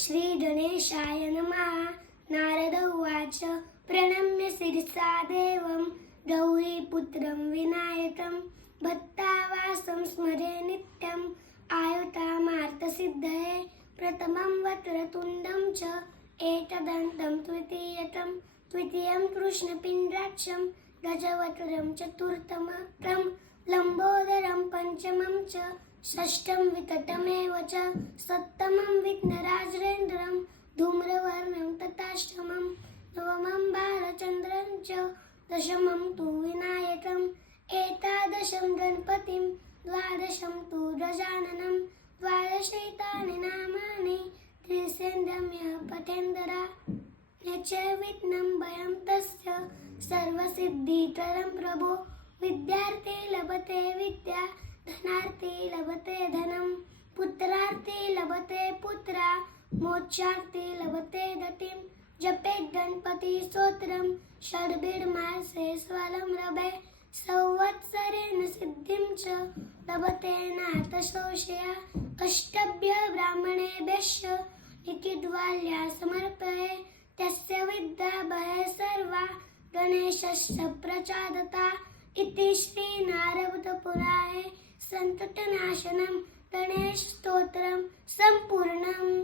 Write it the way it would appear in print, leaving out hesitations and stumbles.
श्री गणेशाय नमः। नारद उवाच प्रणम्य शिरसा देवं गौरीपुत्रं विनायकं भक्तावासं स्मरे नित्यं आयुतामार्थसिद्धये प्रथमं वक्रतुण्डं च एकदन्तं द्वितीयं कृष्णपिण्डाक्षं गजवक्त्रं चतुर्थं लम्बोदरं पंचमं च षष्ठं विकटमेव च सप्तमं विघ्नराजेन्द्रं धूम्रवर्णं तथाष्टमं नवमं बालचन्द्रं च दशमं तु विनायकम् एकादशं गणपतिं द्वादशं तु गजाननं द्वादशैतानि नामानि त्रिसेन्द्रं यः पठेन्दरा न च विघ्नं भयं तस्य सर्वसिद्धिकरं प्रभो विद्यार्थी लभते विद्या धनार्थी लभते धनं पुत्रार्थी लभते पुत्रा मोक्षार्थी लभते गतिं जपेत् गणपति स्तोत्रं षड्भिर्मासे स्वलं रभे संवत्सरेण सिद्धिं च लभते नाथ संशया अष्टभ्य ब्राह्मणेभ्यश्च निखिद्वाल्या समर्पये तस्य विद्या भये सर्वा गणेशस्य प्रचादता इति श्री नारद पुराणे संकटनाशनं गणेश स्तोत्रं संपूर्णम्।